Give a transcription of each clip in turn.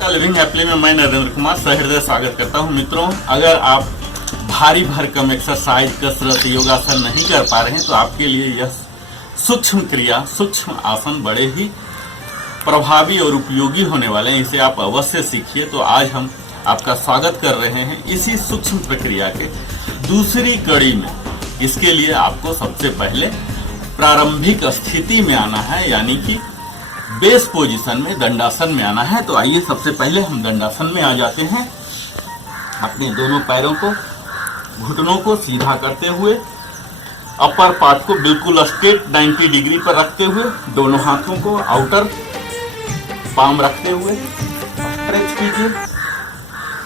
आपका living happily में मैं नरेंद्र कुमार सहृदय स्वागत करता हूं। मित्रों, अगर आप भारी भरकम एक्सरसाइज, कसरत, योगासन नहीं कर पा रहे हैं तो आपके लिए यह सूक्ष्म क्रिया, सूक्ष्म आसन बड़े ही प्रभावी और उपयोगी होने वाले हैं। इसे आप अवश्य सीखिए। तो आज हम आपका स्वागत कर रहे हैं इसी सूक्ष्म प्रक्रिया के दूसरी कड़ी में। इसके लिए आपको सबसे पहले प्रारंभिक स्थिति में आना है, यानी कि बेस पोजीशन में, दंडासन में आना है। तो आइए सबसे पहले हम दंडासन में आ जाते हैं। अपने दोनों पैरों को, घुटनों को सीधा करते हुए, अपर पार्ट को बिल्कुल स्ट्रेट 90 डिग्री पर रखते हुए, दोनों हाथों को आउटर पाम रखते हुए स्ट्रेच कीजिए।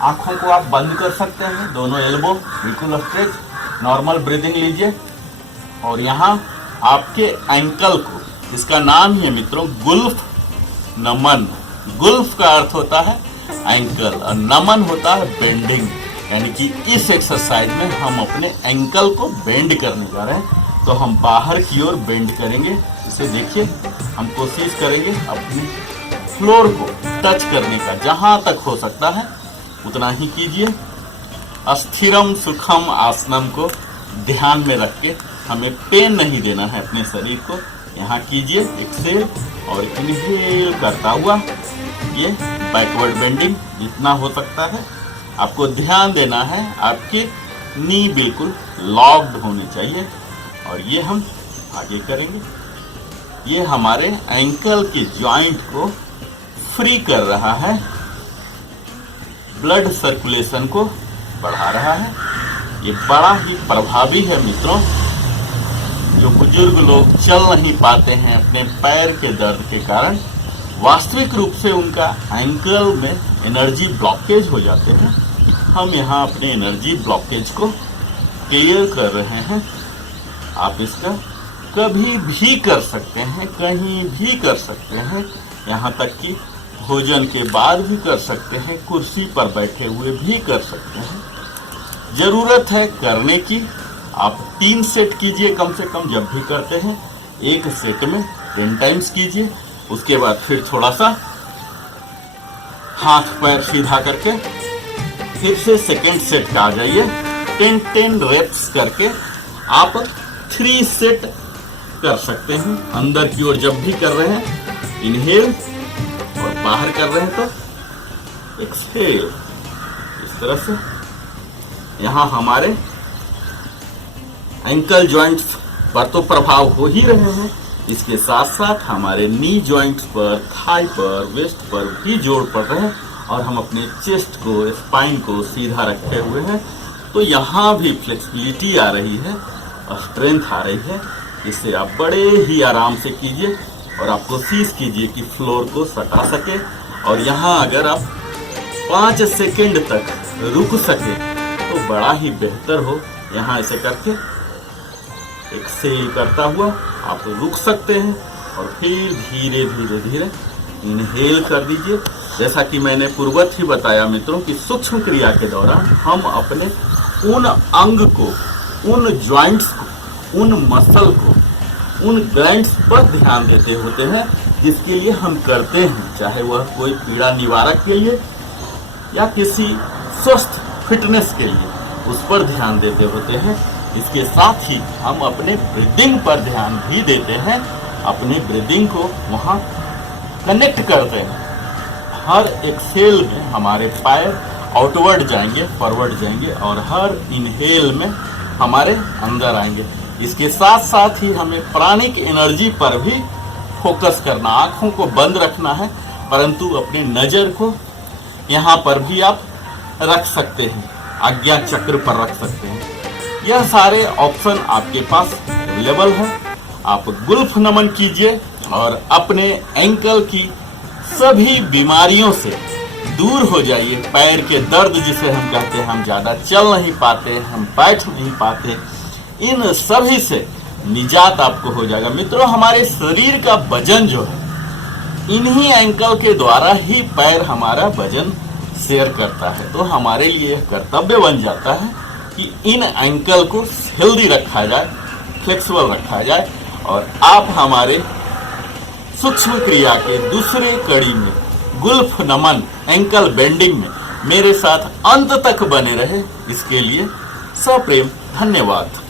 आंखों को आप बंद कर सकते हैं, दोनों एल्बो बिल्कुल स्ट्रेच। नॉर्मल ब्रीदिंग लीजिए और यहाँ आपके एंकल को, इसका नाम ही है मित्रों गुल्फ नमन। गुल्फ का अर्थ होता है एंकल और नमन होता है बेंडिंग, यानी कि इस एक्सरसाइज में हम अपने एंकल को बेंड करने जा रहे हैं। तो हम बाहर की ओर बेंड करेंगे। इसे देखिए, हम कोशिश करेंगे अपने फ्लोर को टच करने का, जहां तक हो सकता है उतना ही कीजिए। अस्थिरम सुखम आसनम को ध्यान में रख के हमें पेन नहीं देना है अपने शरीर को। यहाँ कीजिए एक्सेल और इनहेल करता हुआ ये बैकवर्ड बेंडिंग जितना हो सकता है। आपको ध्यान देना है, आपकी नी बिल्कुल लॉक्ड होनी चाहिए और ये हम आगे करेंगे। ये हमारे एंकल के जॉइंट को फ्री कर रहा है, ब्लड सर्कुलेशन को बढ़ा रहा है। ये बड़ा ही प्रभावी है मित्रों। जो बुजुर्ग लोग चल नहीं पाते हैं अपने पैर के दर्द के कारण, वास्तविक रूप से उनका एंकल में एनर्जी ब्लॉकेज हो जाते हैं। हम यहाँ अपने एनर्जी ब्लॉकेज को क्लियर कर रहे हैं। आप इसका कभी भी कर सकते हैं, कहीं भी कर सकते हैं, यहाँ तक कि भोजन के बाद भी कर सकते हैं, कुर्सी पर बैठे हुए भी कर सकते हैं। जरूरत है करने की। आप 3 सेट कीजिए कम से कम जब भी करते हैं। एक सेट में 10 टाइम्स कीजिए। उसके बाद फिर थोड़ा सा हाथ पैर सीधा करके फिर से सेकेंड सेट का आ जाइए। 10 रेप्स करके आप 3 सेट कर सकते हैं। अंदर की ओर जब भी कर रहे हैं इनहेल और बाहर कर रहे हैं तो एक्सहेल। इस तरह से यहाँ हमारे एंकल जॉइंट्स पर तो प्रभाव हो ही रहे हैं, इसके साथ साथ हमारे नी जॉइंट्स पर, थाई पर, वेस्ट पर भी जोर पड़ रहे हैं और हम अपने चेस्ट को, स्पाइन को सीधा रखे हुए हैं। तो यहाँ भी फ्लेक्सिबिलिटी आ रही है और स्ट्रेंथ आ रही है। इससे आप बड़े ही आराम से कीजिए और आप कोशिश कीजिए कि फ्लोर को सटा सके। और यहाँ अगर आप 5 सेकेंड तक रुक सके तो बड़ा ही बेहतर हो। यहाँ ऐसे करके एक्सेल करता हुआ आप रुक सकते हैं और फिर धीरे धीरे धीरे इनहेल कर दीजिए। जैसा कि मैंने पूर्वत ही बताया मित्रों कि सूक्ष्म क्रिया के दौरान हम अपने उन अंग को, उन जॉइंट्स को, उन मसल को, उन ग्लैंड्स पर ध्यान देते होते हैं जिसके लिए हम करते हैं, चाहे वह कोई पीड़ा निवारक के लिए या किसी स्वस्थ फिटनेस के लिए, उस पर ध्यान देते होते हैं। इसके साथ ही हम अपने ब्रीदिंग पर ध्यान भी देते हैं, अपने ब्रीदिंग को वहाँ कनेक्ट करते हैं। हर एक्सेल में हमारे पैर आउटवर्ड जाएंगे, फॉरवर्ड जाएंगे और हर इनहेल में हमारे अंदर आएंगे। इसके साथ साथ ही हमें प्राणिक एनर्जी पर भी फोकस करना, आंखों को बंद रखना है, परंतु अपनी नजर को यहाँ पर भी आप रख सकते हैं, आज्ञा चक्र पर रख सकते हैं। यह सारे ऑप्शन आपके पास अवेलेबल है। आप गुल्फ नमन कीजिए और अपने एंकल की सभी बीमारियों से दूर हो जाइए। पैर के दर्द जिसे हम कहते हैं, हम ज़्यादा चल नहीं पाते, हम बैठ नहीं पाते, इन सभी से निजात आपको हो जाएगा। मित्रों, हमारे शरीर का वजन जो है, इन्हीं एंकल के द्वारा ही पैर हमारा वजन शेयर करता है। तो हमारे लिए कर्तव्य बन जाता है कि इन एंकल को हेल्दी रखा जाए, फ्लेक्सिबल रखा जाए और आप हमारे सूक्ष्म क्रिया के दूसरे कड़ी में गुल्फ नमन एंकल बेंडिंग में मेरे साथ अंत तक बने रहे, इसके लिए सप्रेम धन्यवाद।